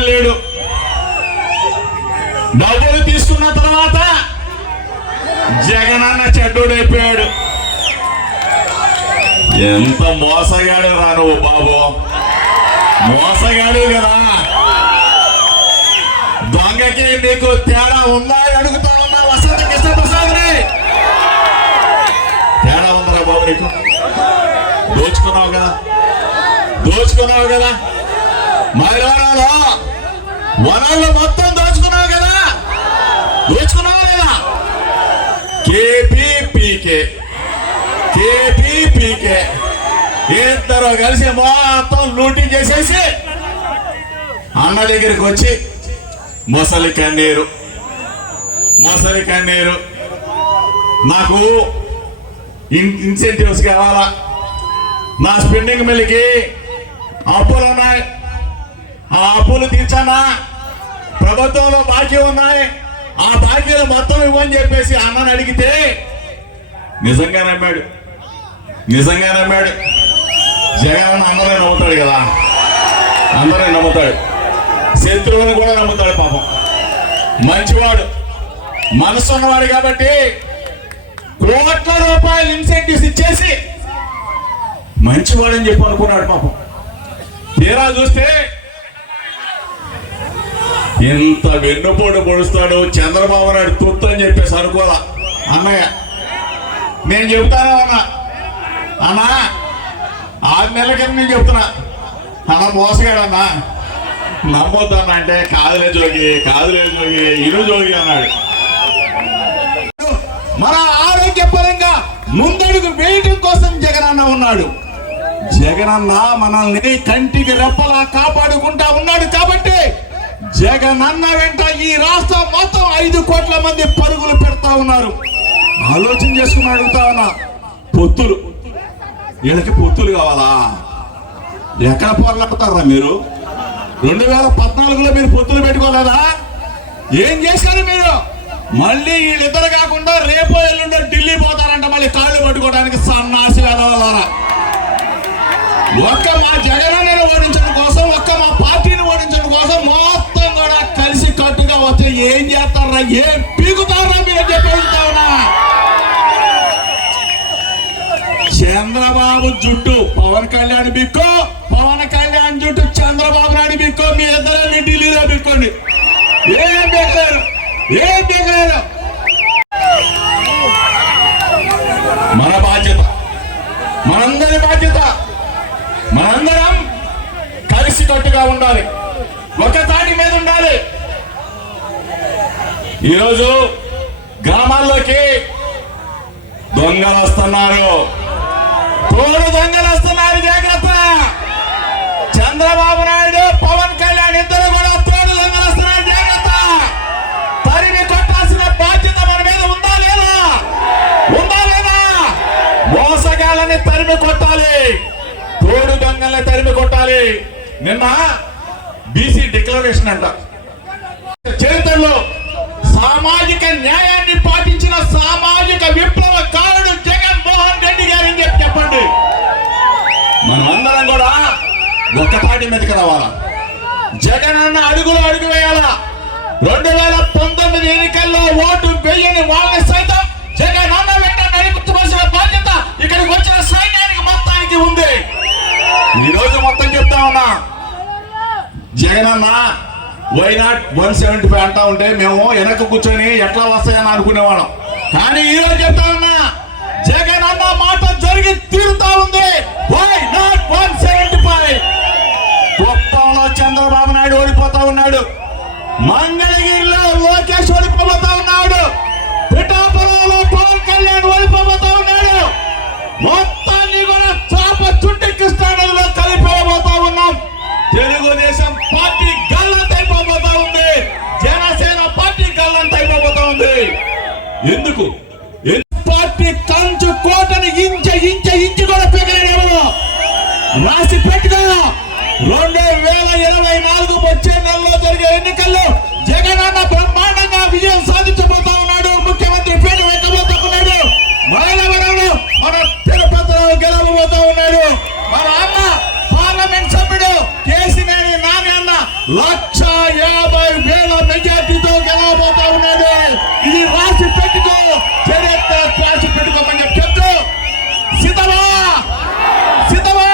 లేడు డబ్బులు తీసుకున్న తర్వాత జగనన్న చెడ్డోడైపోయాడు. ఎంత మోసగాడు రా నువ్వు బాబు. మోసగాడు కదా. దొంగకి నీకు తేడా ఉందా అడుగుతా ఉన్నా వసంత కృష్ణ తేడా ఉందిరా బాబు నీకు? దోచుకున్నావు కదా దోచుకున్నావు కదా? మైదానాలో వనాల్లో మొత్తం దోచుకున్నావు కదా? దోచుకున్నావు లేదా? కేపీపీకే. కేపీపీకే. ఇద్దరు కలిసి మొత్తం లూటీ చేసేసి అన్న దగ్గరికి వచ్చి మొసలి కన్నీరు మొసలి కన్నీరు. నాకు ఇన్- ఇన్సెంటివ్స్ కావాలా? నా స్పెండింగ్ మిల్కి అప్పులు ఉన్నాయి ఆ అప్పులు తీర్చానా ప్రభుత్వంలో బాకీ ఉన్నాయి. ఆ బాకీలు మొత్తం ఇవ్వని చెప్పేసి అన్నని అడిగితే నిజంగా నమ్మాడు. నిజంగా నమ్మాడు. జగన్ అందరూ నమ్ముతాడు కదా. అందరూ నమ్ముతాడు. శత్రువుని కూడా నమ్ముతాడు పాపం. మంచివాడు. మనసు ఉన్నవాడు కాబట్టి కోట్ల రూపాయలు ఇన్సెంటివ్స్ ఇచ్చేసి మంచివాడని చెప్పి అనుకున్నాడు పాపం. తీరా చూస్తే ఎంత వెన్నుపోటు పొడుస్తాడు చంద్రబాబు నాయుడు తుత్తు అని చెప్పేసి అనుకోలా అన్నయ్య నేను చెప్తానే ఉన్నా అన్నా ఆరు నెలల కింద నేను చెప్తున్నా. అన్న మోసగాడన్నా. నమ్మొద్దన్న అంటే కాదులే జోగి కాదులే జోగి ఇరు జోగి అన్నాడు. మన ఆరోగ్యపరంగా ముందడుగు వేయటం కోసం జగనన్న ఉన్నాడు. జగనన్న మనల్ని కంటికి రెప్పలా కాపాడుకుంటా జగనన్న వెంట ఈ రాష్ట్రం మొత్తం ఐదు కోట్ల మంది పరుగులు పెడతా ఉన్నారు. ఆలోచన చేసుకుని అడుగుతా ఉన్నా పొత్తులు. వీళ్ళకి పొత్తులు కావాలా? ఎక్కడ పోరాడతారా మీరు? రెండు వేల పద్నాలుగులో మీరు పొత్తులు పెట్టుకోలేదా? ఏం చేశారు మీరు? మళ్ళీ వీళ్ళిద్దరు కాకుండా రేపు ఎల్లుండో ఢిల్లీ పోతారంట మళ్ళీ కాళ్ళు పట్టుకోవడానికి సన్నాసి వెళ్ళవాలరా ఒక్క మా జగన్ నేను ఏం చేస్తారా? ఏం పీకుతారా మీరు చెప్పి ఉన్నా చంద్రబాబు జుట్టు పవన్ కళ్యాణ్ బిక్కో పవన్ కళ్యాణ్ జుట్టు చంద్రబాబు నాయుడు బిక్కో మీ ఇద్దరు ఢిల్లీలో బిక్కోండి. ఏం బిక్కలేరు? ఏం బిక్కలేరు? మన బాధ్యత మనందరి బాధ్యత మనందరం కలిసికట్టుగా ఉండాలి. ఒక తాటి మీద ఉండాలి. ఈరోజు గ్రామాల్లోకి దొంగలు వస్తున్నారు తోడు దొంగలు వస్తున్నారు జాగ్రత్త. చంద్రబాబు నాయుడు పవన్ కళ్యాణ్ ఇద్దరు కూడా తోడు దొంగలు వస్తున్నారు జాగ్రత్త. తరిమి కొట్టాల్సిన బాధ్యత మన మీద ఉందా లేదా? ఉందా లేదా? మోసగాళ్ళని తరిమి కొట్టాలి. తోడు దొంగల్ని తరిమి కొట్టాలి. నిన్న బీసీ డిక్లరేషన్ అంట. చరిత్రలో సామాజిక న్యాయాన్ని పాటించిన సామాజిక విప్లవ కారుడు జగన్ మోహన్ రెడ్డి గారు చెప్పి చెప్పండి? మనమందరం కూడా ఒక్కపాటి మీదకి రావాలా? జగన్ అన్న అడుగులో అడుగు వేయాలా? రెండు వేల పంతొమ్మిది ఎన్నికల్లో ఓటు వెయ్యని వాళ్ళని సైతం జగన్ అన్న వెంట నడిపించవలసిన బాధ్యత ఇక్కడికి వచ్చిన సైన్యానికి మొత్తానికి ఉంది. ఈ రోజు మొత్తం చెప్తా ఉన్నా జగన్ అన్న why not one seventy five అంటా ఉంటే మేము వెనక కూర్చొని ఎట్లా వస్తాయని అనుకునేవాళ్ళం. కానీ ఈ రోజు చెప్తా ఉన్నా జగన్ అన్న మాట జరిగి తీరుతా ఎందుకు? పార్టీ కంచు కోటను ఇంచ ఇంచ ఇంచు కూడా పెగలేడు రాసి పెట్టుకో. రెండు వేల ఇరవై నాలుగు వచ్చే నెలలో జరిగే ఎన్నికల్లో జగన్ అన్న బ్రహ్మాండంగా విజయం సాధించబోతా ఉన్నాడు. ముఖ్యమంత్రి పేరు వెక్కబోతా మైలవరంలో మన తిరుపతిలో గెలవబోతా ఉన్నాడు. మన అన్న పార్లమెంట్ సభ్యుడు కేసినేని నాని అన్న లక్ష లక్ష యాభై వేల మెజార్టీతో రాసి పెట్టుకో. చరిత్ర రాసి పెట్టుకోమని చెప్తూ సిద్ధమా? సిద్ధమా?